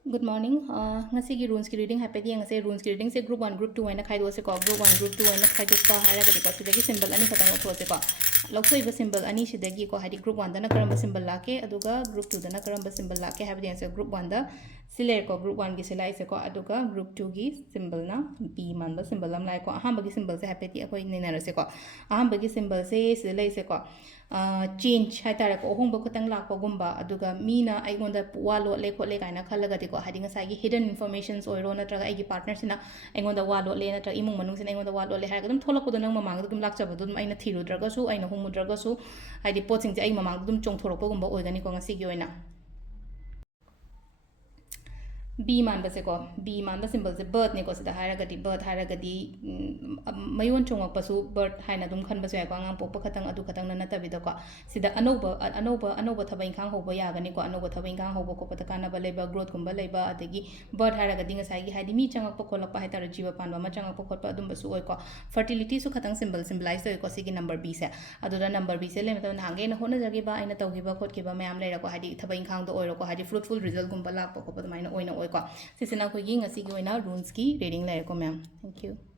Good morning. Ngasigi runes ki reading happy yang say runes ki reading se group 1 group 2 aina khai do se ko group 1 group 2 aina khai do pa haira gadi ko sidagi symbol ani khatang ko se ko loksoi ba symbol ani sidagi ko hadi group 1 da na karamba symbol lake aduga group 2 da na karamba symbol lake happy yang se group 1 da sile ko group 1 gi silai se ko aduga group 2 gi symbol na b man ba symbol am lai ko aham ba gi symbol se happy ti akoi ne na se ko aham ba gi symbol se silai se ko change hai tare ko hong ba khotang lak ko gumba aduga mina ai gonda wa lo le kho le kaina khalaga di ko hadi ngasai gi hidden informations oiro na traga ai gi partner sina ai gonda wa lo le na tra imung manung sina ai gonda wa lo le ha ga dum tholak ko nang mamang dum lak chaba dum aina thiru draga su aina humu draga su ai di poching ai mamang dum chong thorok ko gumba oigani ko ngasi gi oina B man base ko B man ba symbol se bird ne ko sida haira gadi bird haira gadi mayon chongok pasu bird haina dum khan basu ya ko ngang pok khatang adu khatang na nata bida ko sida anoba thabai khang hoba ya gani ko anoba thabai khang hoba ko pata kana ba leba growth kumba leba adagi bird haira gadi ngasai gi haidi mi changak pa kholak pa haita jiba panba ma changak pa khot pa adum basu oi ko fertility su khatang symbol symbolize oi ko sigi number B se adu da number B se le mata na hange na hona jagi ba aina tawgi ba khot ki ba mayam le ra ko haidi thabai khang do oi ro ko haidi fruitful result gumba lak pa ko pa mai na oi na oi ko sisina ko gi ngasi gi oina runes ki reading le ko ma'am thank you